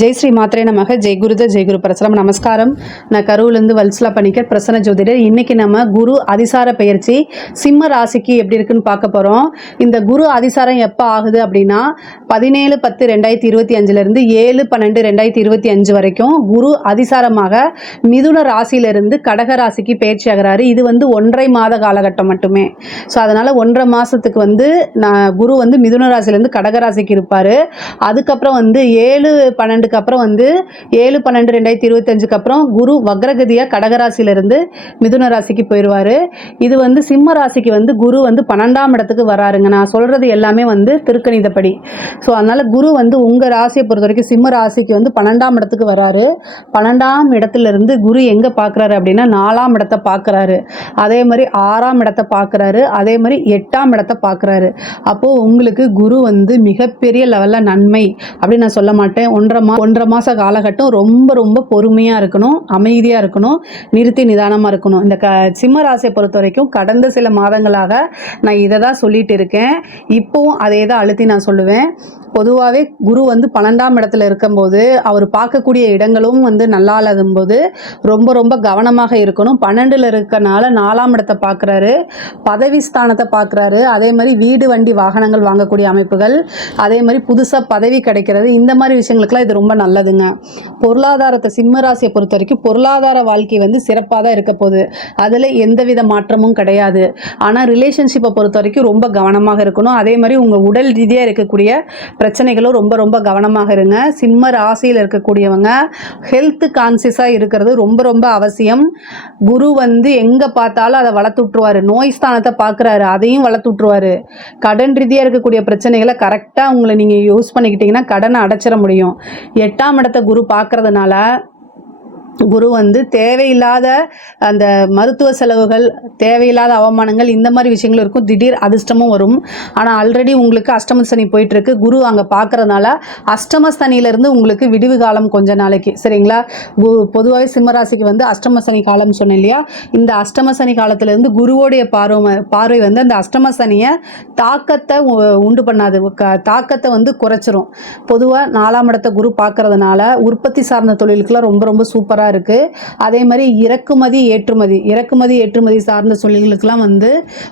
ஜெய் ஸ்ரீ மாத்ரே நமக. ஜெய் குருத ஜெய் குரு பிரசலம். நமஸ்காரம். நான் கரூர்லேருந்து வல்சலா பணிக்கர், பிரசன்ன ஜோதிடர். இன்னைக்கு நம்ம குரு அதிசார பெயர்ச்சி சிம்ம ராசிக்கு எப்படி இருக்குன்னு பார்க்க போகிறோம். இந்த குரு அதிசாரம் எப்போ ஆகுது அப்படின்னா 17-10-2025 இருந்து 7-12-2025 வரைக்கும் குரு அதிசாரமாக மிதுன ராசியிலிருந்து கடக ராசிக்கு பயிற்சி ஆகிறாரு. இது 1.5 மாத காலகட்டம் மட்டுமே. ஸோ அதனால் 1.5 மாதத்துக்கு குரு மிதுன ராசியிலேருந்து கடக ராசிக்கு இருப்பார். அதுக்கப்புறம் 7-12 அப்புறம் 7-12-2025 அப்புறம் குரு வக்ரகதியா கடகராசியிலிருந்து மிதுன ராசிக்கு போயிடுவார். இது சிம்ம ராசிக்கு குரு 12ஆம் இடத்துக்கு வராருங்க. நான் சொல்றது எல்லாமே திருக்கணிதப்படி. ஸோ அதனால குரு உங்கள் ராசியை பொறுத்த வரைக்கும் சிம்ம ராசிக்கு 12ஆம் இடத்துக்கு வராரு. 12ஆம் இடத்துல குரு எங்கே பார்க்குறாரு அப்படின்னா 4ஆம் இடத்தை பார்க்குறாரு. அதே மாதிரி 6ஆம் இடத்தை பார்க்குறாரு. அதே மாதிரி 8ஆம் இடத்தை பார்க்குறாரு. அப்போது உங்களுக்கு குரு மிகப்பெரிய லெவலில் நன்மை அப்படின்னு நான் சொல்ல மாட்டேன். 1.5 மாத காலகட்டம் ரொம்ப ரொம்ப பொறுமையாக இருக்கணும், அமைதியாக இருக்கணும், நிறுத்தி நிதானமாக இருக்கணும். இந்த சிம்ம ராசியை பொறுத்த வரைக்கும் கடந்த சில மாதங்களாக நான் இதை தான் சொல்லிட்டு இருக்கேன். இப்போவும் அதே தான் அழுத்தி நான் சொல்லுவேன். பொதுவாகவே குரு 12ஆம் இடத்துல இருக்கும்போது அவர் பார்க்கக்கூடிய இடங்களும் நல்லா இல்லாத போது ரொம்ப ரொம்ப கவனமாக இருக்கணும். 12ல் இருக்கனால 4ஆம் இடத்தை பார்க்குறாரு, பதவி ஸ்தானத்தை பார்க்குறாரு. அதே மாதிரி வீடு வண்டி வாகனங்கள் வாங்கக்கூடிய அமைப்புகள், அதே மாதிரி புதுசாக பதவி கிடைக்கிறது, இந்த மாதிரி விஷயங்களுக்குலாம் இது ரொம்ப நல்லதுங்க. பொருளாதாரத்தை சிம்ம ராசியை பொறுத்த வரைக்கும் பொருளாதார வாழ்க்கை சிறப்பாக தான் இருக்க போகுது. அதில் எந்தவித மாற்றமும் கிடையாது. ஆனால் ரிலேஷன்ஷிப்பை பொறுத்த வரைக்கும் ரொம்ப கவனமாக இருக்கணும். அதே மாதிரி உங்கள் உடல் ரீதியாக இருக்கக்கூடிய பிரச்சனைகளும் ரொம்ப ரொம்ப கவனமாக இருங்க. சிம்ம ராசியில் இருக்கக்கூடியவங்க ஹெல்த் கான்சியஸாக இருக்கிறது ரொம்ப ரொம்ப அவசியம். குரு எங்கே பார்த்தாலும் அதை வளர்த்து விட்டுருவார். நோய் ஸ்தானத்தை பார்க்குறாரு, அதையும் வளர்த்து விட்டுருவார். கடன் ரீதியாக இருக்கக்கூடிய பிரச்சனைகளை கரெக்டாக உங்களை நீங்கள் யூஸ் பண்ணிக்கிட்டீங்கன்னா கடனை அடைச்சிட முடியும். 8ஆம் இடத்தை குரு பார்க்கறதுனால குரு தேவையில்லாத அந்த மருத்துவ செலவுகள், தேவையில்லாத அவமானங்கள், இந்த மாதிரி விஷயங்கள் இருக்கும். திடீர் அதிர்ஷ்டமும் வரும். ஆனால் ஆல்ரெடி உங்களுக்கு அஷ்டம சனி போயிட்டுருக்கு. குரு அங்கே பார்க்கறதுனால அஷ்டம சனியிலேருந்து உங்களுக்கு விடுவு காலம் கொஞ்ச நாளைக்கு, சரிங்களா? பொதுவாகவே சிம்மராசிக்கு அஷ்டம சனி காலம்னு சொன்னேன் இல்லையா? இந்த அஷ்டம சனி காலத்திலேருந்து குருவோடைய பார்வை அந்த அஷ்டம சனியை தாக்கத்தை உண்டு பண்ணாது, தாக்கத்தை குறைச்சிரும். பொதுவாக 4ஆம் இடத்தை குரு பார்க்கறதுனால உற்பத்தி சார்ந்த தொழிலுக்குலாம் ரொம்ப ரொம்ப சூப்பராக இருக்கு. அதே மாதிரி இறக்குமதி ஏற்றுமதி சார்ந்த தொழில்களுக்கெல்லாம்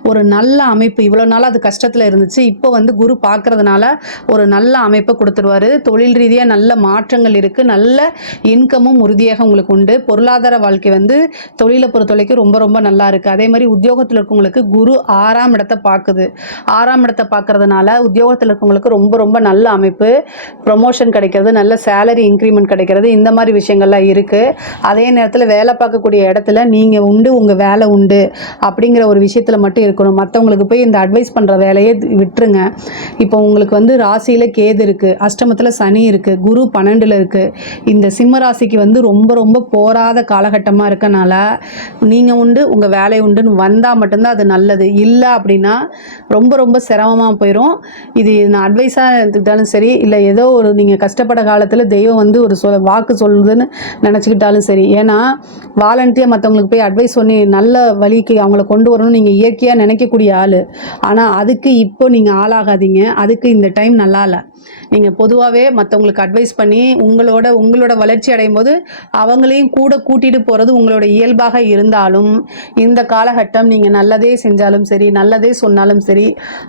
ஒரு நல்ல அமைப்பு. இவ்வளோ நாள் அது கஷ்டத்தில் இருந்துச்சு. இப்போ குரு பார்க்கறதுனால ஒரு நல்ல அமைப்பை கொடுத்துருவாரு. தொழில் ரீதியாக நல்ல மாற்றங்கள் இருக்கு. நல்ல இன்கமும் உறுதியாக உங்களுக்கு உண்டு. பொருளாதார வாழ்க்கை தொழிலை பொறுத்த வரைக்கும் ரொம்ப ரொம்ப நல்லா இருக்கு. அதே மாதிரி உத்தியோகத்தில் இருக்கவங்களுக்கு குரு 6ஆம் இடத்தை பார்க்குது. 6ஆம் இடத்தை பார்க்கறதுனால உத்தியோகத்தில் இருக்கவங்களுக்கு ரொம்ப ரொம்ப நல்ல அமைப்பு. ப்ரொமோஷன் கிடைக்கிறது, நல்ல சேலரி இன்க்ரிமெண்ட் கிடைக்கிறது, இந்த மாதிரி விஷயங்கள்லாம் இருக்கு. அதே நேரத்தில் வேலை பார்க்கக்கூடிய இடத்துல நீங்கள் உண்டு, உங்கள் வேலை உண்டு அப்படிங்கிற ஒரு விஷயத்தில் மட்டும் இருக்கணும். மற்றவங்களுக்கு போய் இந்த அட்வைஸ் பண்ணுற வேலையை விட்டுருங்க. இப்போ உங்களுக்கு ராசியில் கேது இருக்குது, அஷ்டமத்தில் சனி இருக்குது, குரு 12ல் இருக்குது. இந்த சிம்ம ராசிக்கு ரொம்ப ரொம்ப போராத காலகட்டமாக இருக்கனால நீங்கள் உண்டு, உங்கள் வேலை உண்டுன்னு வந்தால் மட்டும்தான் அது நல்லது. இல்லை அப்படின்னா ரொம்ப ரொம்ப சிரமமாக போயிடும். இது நான் அட்வைஸாக எடுத்துக்கிட்டாலும் சரி, இல்லை ஏதோ ஒரு நீங்கள் கஷ்டப்பட காலத்தில் தெய்வம் ஒரு வாக்கு சொல்லுதுன்னு நினச்சிக்கிட்டாலும் சரி. ஏன்னா வாலண்டியாக மற்றவங்களுக்கு போய் அட்வைஸ் பண்ணி நல்ல வழிக்கு அவங்கள கொண்டு வரணும்னு நீங்கள் இயற்கையாக நினைக்கக்கூடிய ஆள். ஆனால் அதுக்கு இப்போ நீங்கள் ஆளாகாதீங்க. அதுக்கு இந்த டைம் நல்லா இல்லை. நீங்கள் பொதுவாகவே மற்றவங்களுக்கு அட்வைஸ் பண்ணி உங்களோட வளர்ச்சி அடையும் போது அவங்களையும் கூட கூட்டிகிட்டு போகிறது உங்களோட இயல்பாக இருந்தாலும் இந்த காலகட்டம் நீங்கள் நல்லதே செஞ்சாலும் சரி, நல்லதே சொன்னாலும் சரி,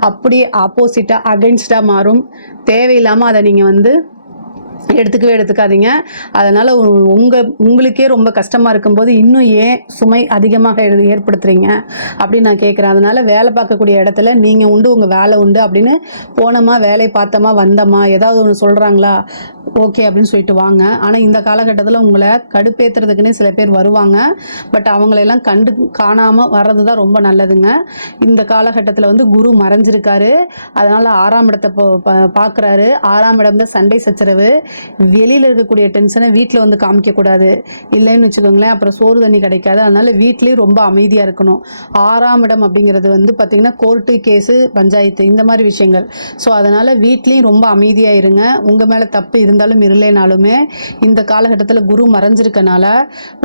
அப்படியே ஆப்போசிட்டாக அகென்ஸ்டாக மாறும். தேவையில்லாமல் அதை நீங்கள் எடுத்துக்காதீங்க. அதனால் உங்களுக்கே ரொம்ப கஷ்டமாக இருக்கும்போது இன்னும் ஏன் சுமை அதிகமாக ஏற்படுத்துகிறீங்க அப்படின்னு நான் கேட்குறேன். அதனால் வேலை பார்க்கக்கூடிய இடத்துல நீங்கள் உண்டு, உங்கள் வேலை உண்டு அப்படின்னு போனோமா, வேலை பார்த்தோமா, வந்தோமா, ஏதாவது ஒன்று சொல்கிறாங்களா, ஓகே அப்படின்னு சொல்லிட்டு வாங்க. ஆனால் இந்த காலகட்டத்தில் உங்களை கடுப்பேற்றுறதுக்குன்னே சில பேர் வருவாங்க. பட் அவங்களெல்லாம் காணாமல் வர்றது தான் ரொம்ப நல்லதுங்க. இந்த காலகட்டத்தில் குரு மறைஞ்சிருக்காரு. அதனால் 6ஆம் இடத்தை பார்க்குறாரு. 6ஆம் இடம் தான் சண்டை சச்சரவு, வெளியில் இருக்கக்கூடிய டென்ஷனை வீட்டில் காமிக்கக்கூடாது. இல்லைன்னு வச்சுக்கோங்களேன், அப்புறம் சோறு தண்ணி கிடைக்காது. அதனால் வீட்லேயும் ரொம்ப அமைதியாக இருக்கணும். 6ஆம் இடம் அப்படிங்கிறது பார்த்திங்கன்னா கோர்ட்டு கேஸு, பஞ்சாயத்து, இந்த மாதிரி விஷயங்கள். ஸோ அதனால் வீட்லேயும் ரொம்ப அமைதியாக இருங்க. உங்கள் மேலே தப்பு இருந்தாலும் இல்லைனாலுமே இந்த காலகட்டத்தில் குரு மறைஞ்சிருக்கனால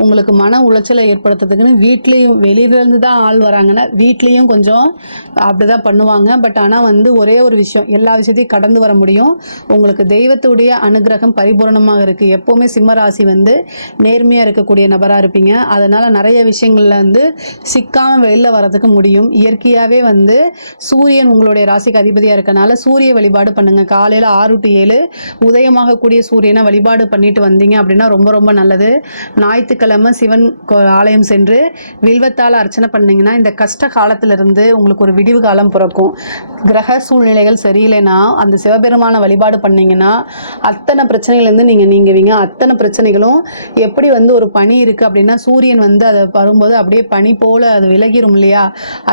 உங்களுக்கு மன உளைச்சலை ஏற்படுத்துறதுக்குன்னு வீட்லேயும் வெளியிலேருந்து தான் ஆள் வராங்கன்னா வீட்லேயும் கொஞ்சம் அப்படி தான் பண்ணுவாங்க. பட் ஆனால் ஒரே ஒரு விஷயம், எல்லா விஷயத்தையும் கடந்து வர முடியும். உங்களுக்கு தெய்வத்துடைய அனுகிரகம் அனுகிரகம் பரிபூரணமாக இருக்குது. எப்போவுமே சிம்ம ராசி வந்து நேர்மையாக இருக்கக்கூடிய நபராக இருப்பீங்க. அதனால் நிறைய விஷயங்களில் வந்து சிக்காமல் வெளியில் வரதுக்கு முடியும். இயற்கையாகவே வந்து சூரியன் உங்களுடைய ராசிக்கு அதிபதியாக இருக்கனால சூரிய வழிபாடு பண்ணுங்கள். காலையில் 6 to 7 உதயமாகக்கூடிய சூரியனை வழிபாடு பண்ணிட்டு வந்தீங்க அப்படின்னா ரொம்ப ரொம்ப நல்லது. ஞாயிற்றுக்கிழமை சிவன் ஆலயம் சென்று வில்வத்தால் அர்ச்சனை பண்ணிங்கன்னா இந்த கஷ்ட காலத்திலிருந்து உங்களுக்கு ஒரு விடிவு காலம் பிறக்கும். கிரக சூழ்நிலைகள் சரியில்லைன்னா அந்த சிவபெருமான வழிபாடு பண்ணிங்கன்னா அத்தனை பிரச்சனைகள்லேருந்து நீங்கள் நீங்குவீங்க. அத்தனை பிரச்சனைகளும் எப்படி வந்து ஒரு பனி இருக்குது அப்படின்னா சூரியன் வந்து அதை வரும்போது அப்படியே பனி போல் அது விலகிரும் இல்லையா,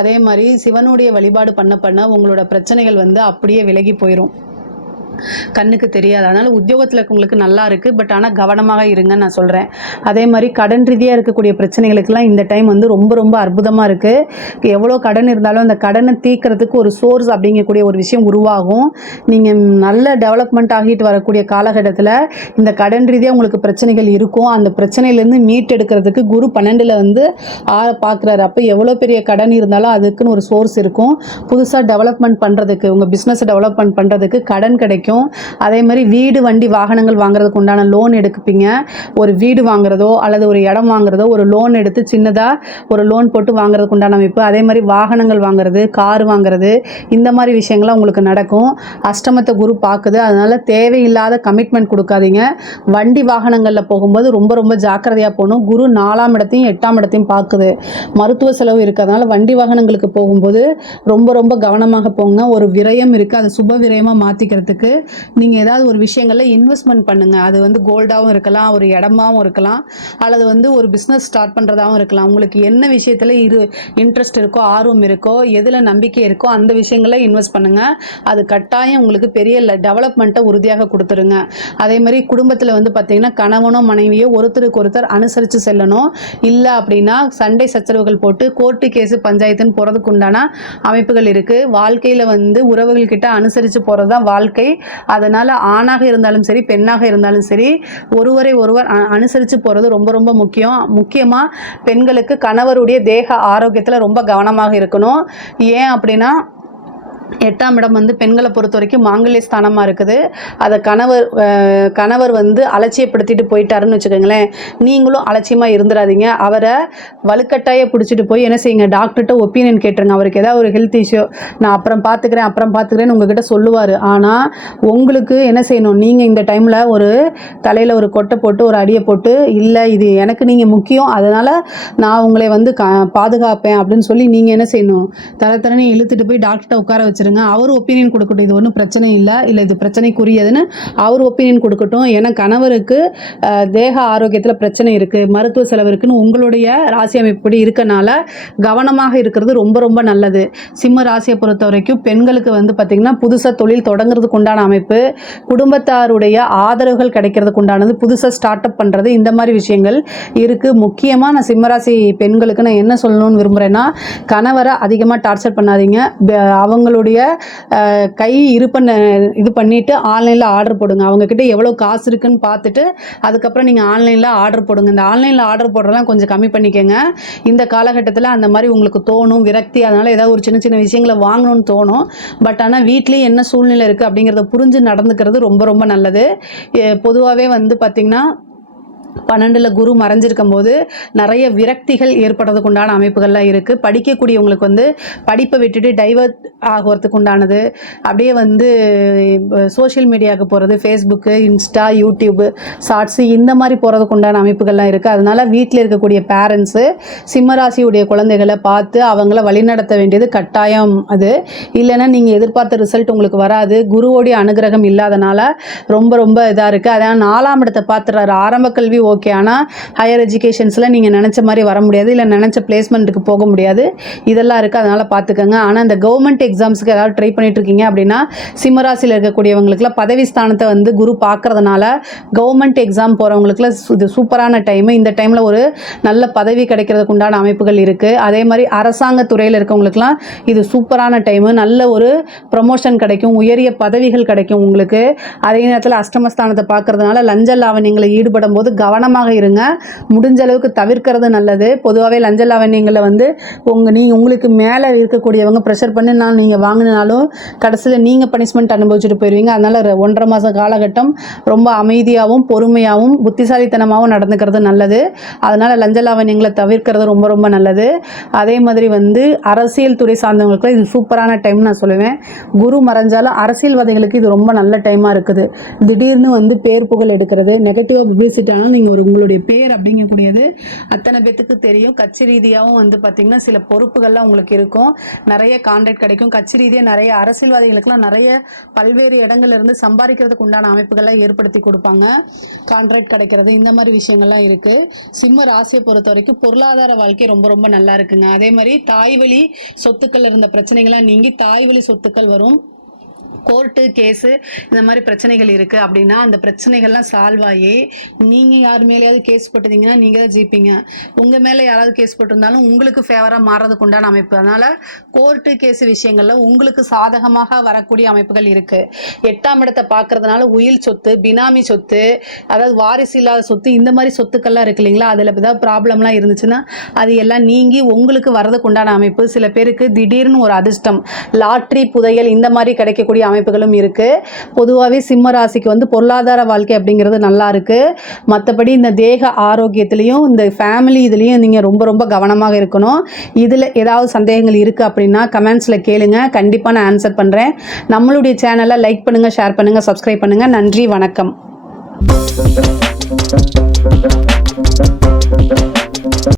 அதே மாதிரி சிவனுடைய வழிபாடு பண்ண பண்ண உங்களோட பிரச்சனைகள் வந்து அப்படியே விலகி போயிடும், கண்ணுக்கு தெரியாது. அதனால் உத்தியோகத்தில் இருக்கவங்களுக்கு நல்லா இருக்குது, பட் ஆனால் கவனமாக இருங்கன்னு நான் சொல்கிறேன். அதே மாதிரி கடன் ரீதியாக இருக்கக்கூடிய பிரச்சனைகளுக்கெல்லாம் இந்த டைம் வந்து ரொம்ப ரொம்ப அற்புதமாக இருக்குது. எவ்வளோ கடன் இருந்தாலும் அந்த கடனை தீர்க்கறதுக்கு ஒரு சோர்ஸ் அப்படிங்கக்கூடிய ஒரு விஷயம் உருவாகும். நீங்கள் நல்ல டெவலப்மெண்ட் ஆகிட்டு வரக்கூடிய காலகட்டத்தில் இந்த கடன் ரீதியாக உங்களுக்கு பிரச்சனைகள் இருக்கும். அந்த பிரச்சனையிலேருந்து மீட்டெடுக்கிறதுக்கு குரு 12ல் வந்து பார்க்குறாரு. அப்போ எவ்வளோ பெரிய கடன் இருந்தாலும் அதுக்குன்னு ஒரு சோர்ஸ் இருக்கும். புதுசாக டெவலப்மெண்ட் பண்ணுறதுக்கு உங்கள் பிஸ்னஸை டெவலப்மெண்ட் பண்ணுறதுக்கு கடன் கிடைக்கும். அதே மாதிரி வீடு வண்டி வாகனங்கள் வாங்குறதுக்கு உண்டான லோன் எடுப்பீங்க. ஒரு வீடு வாங்குறதோ அல்லது ஒரு இடம் வாங்குறதோ ஒரு லோன் எடுத்து சின்னதாக ஒரு லோன் போட்டு வாங்குறதுக்கு உண்டான அமைப்பு. அதே மாதிரி வாகனங்கள் வாங்குறது, கார் வாங்குறது, இந்த மாதிரி விஷயங்கள்லாம் உங்களுக்கு நடக்கும். அஷ்டமத்தை குரு பார்க்குது. அதனால் தேவையில்லாத கமிட்மெண்ட் கொடுக்காதீங்க. வண்டி வாகனங்களில் போகும்போது ரொம்ப ரொம்ப ஜாக்கிரதையாக போகணும். குரு 4ஆம் இடத்தையும் 8ஆம் இடத்தையும் பார்க்குது. மருத்துவ செலவு இருக்கிறதுனால வண்டி வாகனங்களுக்கு போகும்போது ரொம்ப ரொம்ப கவனமாக போங்க. ஒரு விரயம் இருக்குது, அது சுப விரயமாக மாற்றிக்கிறதுக்கு நீங்கள் ஏதாவது ஒரு விஷயங்களில் இன்வெஸ்ட்மெண்ட் பண்ணுங்கள். அது வந்து கோல்டாகவும் இருக்கலாம், ஒரு இடமாவும் இருக்கலாம், அல்லது வந்து ஒரு பிஸ்னஸ் ஸ்டார்ட் பண்ணுறதாகவும் இருக்கலாம். உங்களுக்கு என்ன விஷயத்தில் இன்ட்ரெஸ்ட் இருக்கோ, ஆர்வம் இருக்கோ, எதில் நம்பிக்கை இருக்கோ அந்த விஷயங்களில் இன்வெஸ்ட் பண்ணுங்கள். அது கட்டாயம் உங்களுக்கு பெரிய டெவலப்மெண்ட்டை உறுதியாக கொடுத்துருங்க. அதே மாதிரி குடும்பத்தில் வந்து பார்த்திங்கன்னா கணவனோ மனைவியோ ஒருத்தருக்கு ஒருத்தர் அனுசரித்து செல்லணும். இல்லை அப்படின்னா சண்டை சச்சரவுகள் போட்டு கோர்ட்டு கேஸு பஞ்சாயத்துன்னு போகிறதுக்கு உண்டான அமைப்புகள் இருக்குது. வாழ்க்கையில் வந்து உறவுகள்கிட்ட அனுசரித்து போகிறது தான் வாழ்க்கை. அதனால் ஆணாக இருந்தாலும் சரி பெண்ணாக இருந்தாலும் சரி ஒருவரை ஒருவர் அனுசரித்து போகிறது ரொம்ப ரொம்ப முக்கியமாக பெண்களுக்கு கணவருடைய தேக ஆரோக்கியத்தில் ரொம்ப கவனமாக இருக்கணும். ஏன் அப்படின்னா 8ஆம் இடம் வந்து பெண்களை பொறுத்த வரைக்கும் மாங்கல்ய ஸ்தானமாக இருக்குது. அதை கணவர் வந்து அலட்சியப்படுத்திட்டு போயிட்டாருன்னு வச்சுக்கோங்களேன், நீங்களும் அலட்சியமாக இருந்துடாதீங்க. அவரை வலுக்கட்டாய பிடிச்சிட்டு போய் என்ன செய்யுங்க, டாக்டர்கிட்ட ஒப்பீனியன் கேட்டுருங்க. அவருக்கு ஏதாவது ஒரு ஹெல்த் இஷ்யூ, நான் அப்புறம் பார்த்துக்கிறேன்னு உங்ககிட்ட சொல்லுவார். ஆனால் உங்களுக்கு என்ன செய்யணும், நீங்கள் இந்த டைமில் ஒரு தலையில் ஒரு கொட்டை போட்டு ஒரு அடியை போட்டு, இல்லை இது எனக்கு நீங்கள் முக்கியம், அதனால் நான் உங்களை வந்து பாதுகாப்பேன் அப்படின்னு சொல்லி நீங்கள் என்ன செய்யணும், தரத்தரனே இழுத்துட்டு போய் டாக்டர்கிட்ட உட்கார வச்சுருங்க. அவர் ஒப்பீனியன் கொடுக்கட்டும், இது ஒன்றும் பிரச்சனை இல்லை, இது பிரச்சனைக்குரியதுன்னு அவர் ஒப்பீனியன் கொடுக்கட்டும். ஏன்னா கணவருக்கு தேக ஆரோக்கியத்தில் பிரச்சனை இருக்குது, மருத்துவ செலவு இருக்குன்னு உங்களுடைய ராசி அமைப்படி இருக்கனால கவனமாக இருக்கிறது ரொம்ப ரொம்ப நல்லது. சிம்ம ராசியை பொறுத்த வரைக்கும் பெண்களுக்கு வந்து பார்த்திங்கன்னா புதுசாக தொழில் தொடங்குறதுக்கு உண்டான அமைப்பு, குடும்பத்தாருடைய ஆதரவுகள் கிடைக்கிறதுக்கு உண்டானது, புதுசாக ஸ்டார்ட் அப் பண்ணுறது, இந்த மாதிரி விஷயங்கள் இருக்குது. முக்கியமாக நான் சிம்மராசி பெண்களுக்கு நான் என்ன சொல்லணும்னு விரும்புகிறேன்னா, கணவரை அதிகமாக டார்ச்சர் பண்ணாதீங்க. அவங்களுடைய கை இது பண்ணிவிட்டு ஆன்லைனில் ஆர்டர் போடுங்க. அவங்கக்கிட்ட எவ்வளோ காசு இருக்குன்னு பார்த்துட்டு அதுக்கப்புறம் நீங்கள் ஆன்லைனில் ஆர்டர் போடுங்க. இந்த ஆன்லைனில் ஆர்டர் போடுறதெல்லாம் கொஞ்சம் கம்மி பண்ணிக்கோங்க. இந்த காலகட்டத்தில் அந்த மாதிரி உங்களுக்கு தோணும், விரக்தி, அதனால் ஏதாவது ஒரு சின்ன சின்ன விஷயங்களை வாங்கணும்னு தோணும். பட் ஆனால் வீட்லேயும் என்ன சூழ்நிலை இருக்குது அப்படிங்கிறத புரிஞ்சு நடந்துக்கிறது ரொம்ப ரொம்ப நல்லது. பொதுவாகவே வந்து பார்த்திங்கன்னா 12ல் குரு மறைஞ்சிருக்கும் போது நிறைய விரக்திகள் ஏற்படுறதுக்கு உண்டான அமைப்புகள்லாம் இருக்குது. படிக்கக்கூடியவங்களுக்கு வந்து படிப்பை விட்டுட்டு டைவர்ட் ஆகிறதுக்கு உண்டானது, அப்படியே வந்து சோஷியல் மீடியாவுக்கு போகிறது, ஃபேஸ்புக்கு, இன்ஸ்டா, யூடியூப்பு, ஷார்ட்ஸு, இந்த மாதிரி போகிறதுக்கு உண்டான அமைப்புகள்லாம் இருக்குது. அதனால் வீட்டில் இருக்கக்கூடிய பேரண்ட்ஸு சிம்மராசியுடைய குழந்தைகளை பார்த்து அவங்கள வழிநடத்த வேண்டியது கட்டாயம். அது இல்லைன்னா நீங்கள் எதிர்பார்த்த ரிசல்ட் உங்களுக்கு வராது. குருவோடைய அனுகிரகம் இல்லாதனால ரொம்ப ரொம்ப இதாக இருக்குது. அதனால் 4ஆம் இடத்தை பார்த்துறாரு. ஆரம்ப கல்வி ஓகே, ஆனால் ஹையர் எஜுகேஷன்ஸில் நீங்கள் நினச்ச மாதிரி வர முடியாது, இல்லை நினச்ச பிளேஸ்மெண்ட்டுக்கு போக முடியாது, இதெல்லாம் இருக்குது. அதனால் பார்த்துக்கோங்க. ஆனால் இந்த கவர்மெண்ட் எக்ஸாம்ஸுக்கு ஏதாவது ட்ரை பண்ணிட்டு இருக்கீங்க அப்படின்னா சிம்மராசியில் இருக்கக்கூடியவங்களுக்குலாம் பதவி ஸ்தானத்தை வந்து குரு பார்க்கறதுனால கவர்மெண்ட் எக்ஸாம் போகிறவங்களுக்குலாம் இது சூப்பரான டைமு. இந்த டைமில் ஒரு நல்ல பதவி கிடைக்கிறதுக்கு உண்டான அமைப்புகள் இருக்குது. அதே மாதிரி அரசாங்க துறையில் இருக்கவங்களுக்குலாம் இது சூப்பரான டைமு. நல்ல ஒரு ப்ரமோஷன் கிடைக்கும், உயரிய பதவிகள் கிடைக்கும் உங்களுக்கு. அதே நேரத்தில் அஷ்டமஸ்தானத்தை பார்க்கறதுனால லஞ்ச லாவணியங்களை ஈடுபடும் போது கவனமாக இருங்க. முடிஞ்ச அளவுக்கு தவிர்க்கிறது நல்லது. பொதுவாகவே லஞ்ச லாவண்யங்களில் வந்து உங்களுக்கு மேலே இருக்கக்கூடியவங்க ப்ரெஷர் பண்ணி நீங்கள் வாங்கினாலும் கடைசியில் நீங்கள் பனிஷ்மெண்ட் அனுபவிச்சுட்டு போயிடுவீங்க. அதனால் 1.5 மாத காலகட்டம் ரொம்ப அமைதியாகவும் பொறுமையாகவும் புத்திசாலித்தனமாகவும் நடந்துக்கிறது நல்லது. அதனால் லஞ்ச லாவண்யங்களை தவிர்க்கிறது ரொம்ப ரொம்ப நல்லது. அதே மாதிரி வந்து அரசியல் துறை சார்ந்தவங்களுக்கு இது சூப்பரான டைம் நான் சொல்லுவேன். குரு மறைஞ்சாலும் அரசியல்வாதிகளுக்கு இது ரொம்ப நல்ல டைமாக இருக்குது. திடீர்னு வந்து பேர் புகழ் எடுக்கிறது, நெகட்டிவாக பப்ளிசிட்டி ஆனாலும் நீங்கள் உங்களுடைய பேர் அப்படிங்கக்கூடியது அத்தனை பேத்துக்கு தெரியும். கட்சி ரீதியாகவும் வந்து பார்த்திங்கன்னா சில பொறுப்புகள்லாம் உங்களுக்கு இருக்கும். நிறைய கான்ட்ராக்ட் கிடைக்கும். கட்சி ரீதியாக நிறைய அரசியல்வாதிகளுக்கெல்லாம் நிறைய பல்வேறு இடங்கள்லேருந்து சம்பாதிக்கிறதுக்கு உண்டான அமைப்புகள்லாம் ஏற்படுத்தி கொடுப்பாங்க. கான்ட்ராக்ட் கிடைக்கிறது இந்த மாதிரி விஷயங்கள்லாம் இருக்குது. சிம்ம ராசியை பொறுத்த வரைக்கும் பொருளாதார வாழ்க்கை ரொம்ப ரொம்ப நல்லா இருக்குங்க. அதே மாதிரி தாய் வழி சொத்துக்கள் இருந்த பிரச்சனைகள்லாம் நீங்கி தாய் வழி சொத்துக்கள் வரும். கோர்ட்டு கேஸு இந்த மாதிரி பிரச்சனைகள் இருக்குது அப்படின்னா அந்த பிரச்சனைகள்லாம் சால்வ் ஆகி நீங்கள் யார் மேலேயாவது கேஸ் போட்டுருந்தீங்கன்னா நீங்கள் தான் ஜெயிப்பீங்க. உங்கள் மேலே யாராவது கேஸ் போட்டிருந்தாலும் உங்களுக்கு ஃபேவராக மாறுறதுக்கு உண்டான அமைப்பு. அதனால் கோர்ட்டு கேஸு விஷயங்களில் உங்களுக்கு சாதகமாக வரக்கூடிய அமைப்புகள் இருக்குது. 8ஆம் இடத்தை பார்க்குறதுனால உயில் சொத்து, பினாமி சொத்து, அதாவது வாரிசு இல்லாத சொத்து, இந்த மாதிரி சொத்துக்கள்லாம் இருக்குது இல்லைங்களா, அதில் ஏதாவது ப்ராப்ளம்லாம் இருந்துச்சுன்னா அது எல்லாம் நீங்கி உங்களுக்கு வர்றதுக்கு உண்டான அமைப்பு. சில பேருக்கு திடீர்னு ஒரு அதிர்ஷ்டம், லாட்ரி, புதையல் இந்த மாதிரி கிடைக்கக்கூடிய அமைப்புகளும் இருக்கு. பொதுவாகவே சிம்ம ராசிக்கு வந்து பொருளாதார வாழ்க்கை அப்படிங்கிறது நல்லா இருக்கு. மற்றபடி இந்த தேக ஆரோக்கியத்திலையும் இந்த ஃபேமிலி இதுலேயும் நீங்கள் ரொம்ப ரொம்ப கவனமாக இருக்கணும். இதில் ஏதாவது சந்தேகங்கள் இருக்குது அப்படின்னா கமெண்ட்ஸில் கேளுங்க, கண்டிப்பாக நான் ஆன்சர் பண்ணுறேன். நம்மளுடைய சேனலை லைக் பண்ணுங்கள், ஷேர் பண்ணுங்கள், சப்ஸ்கிரைப் பண்ணுங்கள். நன்றி, வணக்கம்.